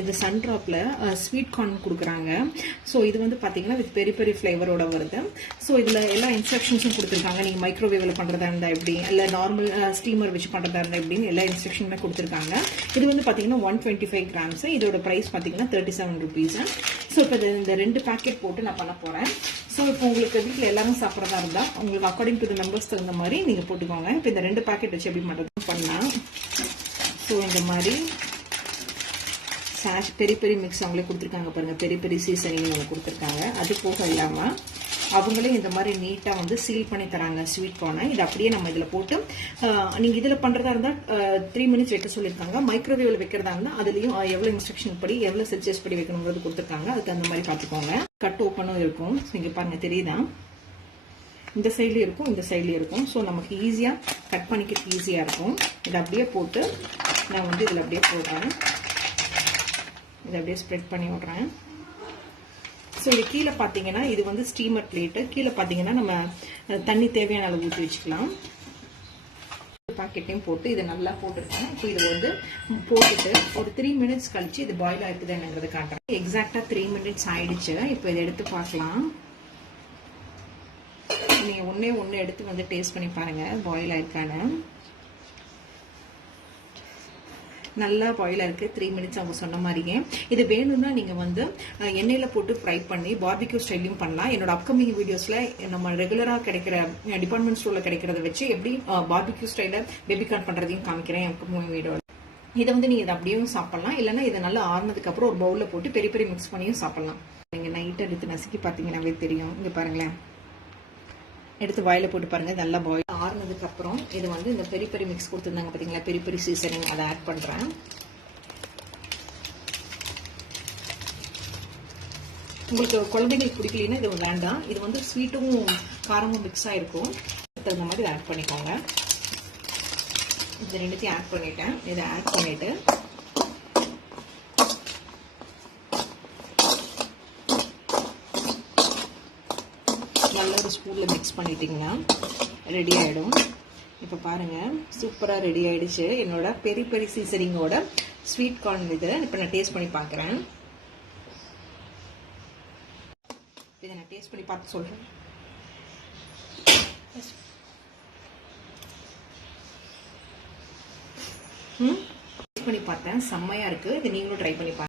இது Sun ட்ராப்ல sweet corn கொடுக்குறாங்க. So இது வந்து பார்த்தீங்கன்னா வித் பெரி பெரி ஃப்ளேவரோட வருது. ஸோ இதில் எல்லா இன்ஸ்ட்ரக்ஷன்ஸும் கொடுத்துருக்காங்க. நீங்கள் மைக்ரோவேவில் பண்ணுறதா இருந்தால் எப்படி, இல்லை நார்மல் ஸ்டீமர் வச்சு பண்ணுறதா இருந்தால் எப்படின்னு எல்லா இன்ஸ்ட்ரக்ஷனுமே கொடுத்துருக்காங்க. இது வந்து பார்த்தீங்கன்னா 125 grams. இதோட ப்ரைஸ் பார்த்தீங்கன்னா 37 rupees. ஸோ இப்போ இந்த 2 பேக்கெட் போட்டு நான் பண்ண போகிறேன். ஸோ இப்போ உங்களுக்கு வீட்டில் எல்லாரும் சாப்பிட்றதா இருந்தால் உங்களுக்கு அக்கார்டிங் டு த மெம்பர்ஸ் தகுந்த மாதிரி நீங்கள் போட்டுக்கோங்க. இப்போ இந்த 2 பேக்கெட் வச்சு எப்படி பண்ணுறது பண்ணலாம். ஸோ இந்த மாதிரி பெரி பெரி மிக்ஸ் அவங்களே கொடுத்துருக்காங்க பாருங்கள். பெரி பெரி சீசனிங் அவங்க கொடுத்துருக்காங்க. அது போக இல்லாமல் அவங்களே இந்த மாதிரி நீட்டாக வந்து சீல் பண்ணி தராங்க ஸ்வீட் கார்னை. இது அப்படியே நம்ம இதில் போட்டு நீங்கள் இதில் பண்ணுறதா இருந்தால் 3 minutes வைக்க சொல்லியிருக்காங்க. மைக்ரோவேவில் வைக்கிறதா இருந்தால் அதுலேயும் எவ்வளோ இன்ஸ்ட்ரக்ஷன் படி எவ்வளோ செல்சியஸ் படி வைக்கணுங்கிறது கொடுத்துருக்காங்க. அதுக்கு அந்த மாதிரி பார்த்துக்கோங்க. கட் ஓப்பனும் இருக்கும். ஸோ இங்கே பாருங்கள் தெரியுதா, இந்த சைட்லேயும் இருக்கும் இந்த சைட்லேயும் இருக்கும். ஸோ நமக்கு ஈஸியாக கட் பண்ணிக்கிறதுக்கு ஈஸியாக இருக்கும். இதை அப்படியே போட்டு நான் வந்து இதில் அப்படியே போடுறேன். இதை அப்படியே ஸ்ப்ரெட் பண்ணி விட்றேன். ஸோ இது கீழே பார்த்தீங்கன்னா இது வந்து ஸ்டீமர் பிளேட்டு. கீழே பார்த்தீங்கன்னா நம்ம தண்ணி தேவையான அளவு ஊற்றி வச்சுக்கலாம். பாக்கெட்டையும் போட்டு இதை நல்லா போட்டுருக்கேன். இப்போ இது வந்து போட்டுட்டு ஒரு 3 minutes கழிச்சு இது பாயில் ஆயிருக்குது என்னங்கிறது காட்டுறேன். எக்ஸாக்டாக 3 minutes ஆயிடுச்சு. இப்போ இதை எடுத்து பார்க்கலாம். நீங்கள் ஒன்று எடுத்து வந்து டேஸ்ட் பண்ணி பாருங்கள் பாயில் ஆயிருக்கான்னு. நல்லா பாயில் இருக்குது. 3 minutes அவங்க சொன்ன மாதிரியே. இது வேணும்னா நீங்கள் வந்து எண்ணெயில் போட்டு ஃப்ரை பண்ணி பார்பிக்யூ ஸ்டைலையும் பண்ணலாம். என்னோட அப்கமிங் வீடியோஸில் நம்ம ரெகுலராக கிடைக்கிற டிபார்ட்மெண்ட் ஸ்டோரில் கிடைக்கிறத வச்சு எப்படி பார்பிக்யூ ஸ்டைலில் பேபிகார்ன் பண்ணுறதையும் காமிக்கிறேன் அப்கமிங் வீடியோவில். இதை வந்து நீங்கள் இதை அப்படியும் சாப்பிட்லாம். இல்லைன்னா இதை நல்லா ஆறுனதுக்கப்புறம் ஒரு பவுலில் போட்டு பெரிய பெரிய மிக்ஸ் பண்ணியும் சாப்பிட்லாம். நீங்கள் நைட்டை எடுத்து நசுக்கி பார்த்தீங்கன்னாவே தெரியும். இங்கே பாருங்களேன், எடுத்து வாயில் போட்டு பாருங்கள். நல்லா பாயில் ஆறுனதுக்கப்புறம் இது வந்து இந்த பெரிய பெரிய மிக்ஸ் கொடுத்துருந்தாங்க பார்த்தீங்களா, பெரிய பெரிய சீசனிங், அதை ஆட் பண்ணுறேன். உங்களுக்கு குழந்தைங்களுக்கு பிடிக்கலன்னா இது வேண்டாம். இது வந்து ஸ்வீட்டும் காரமும் மிக்ஸ் ஆகிருக்கும். தகுந்த மாதிரி ஆட் பண்ணிக்கோங்க. இது ரெண்டுத்தையும் ஆட் பண்ணிட்டேன். இதை ஆட் பண்ணிவிட்டு நல்லா ஒரு ஸ்பூனில் மிக்ஸ் பண்ணிட்டிங்கன்னா ரெடி ஆகிடும். இப்போ பாருங்கள் சூப்பராக ரெடி ஆகிடுச்சு என்னோட பெரி பெரி சீசனிங்கோட ஸ்வீட் கார்ன். இது இப்போ நான் டேஸ்ட் பண்ணி பார்க்குறேன். இதை நான் டேஸ்ட் பண்ணி பார்த்து சொல்கிறேன். டேஸ்ட் பண்ணி பார்த்தேன், செம்மையாக இருக்குது. இது நீங்களும் ட்ரை பண்ணி பாருங்க.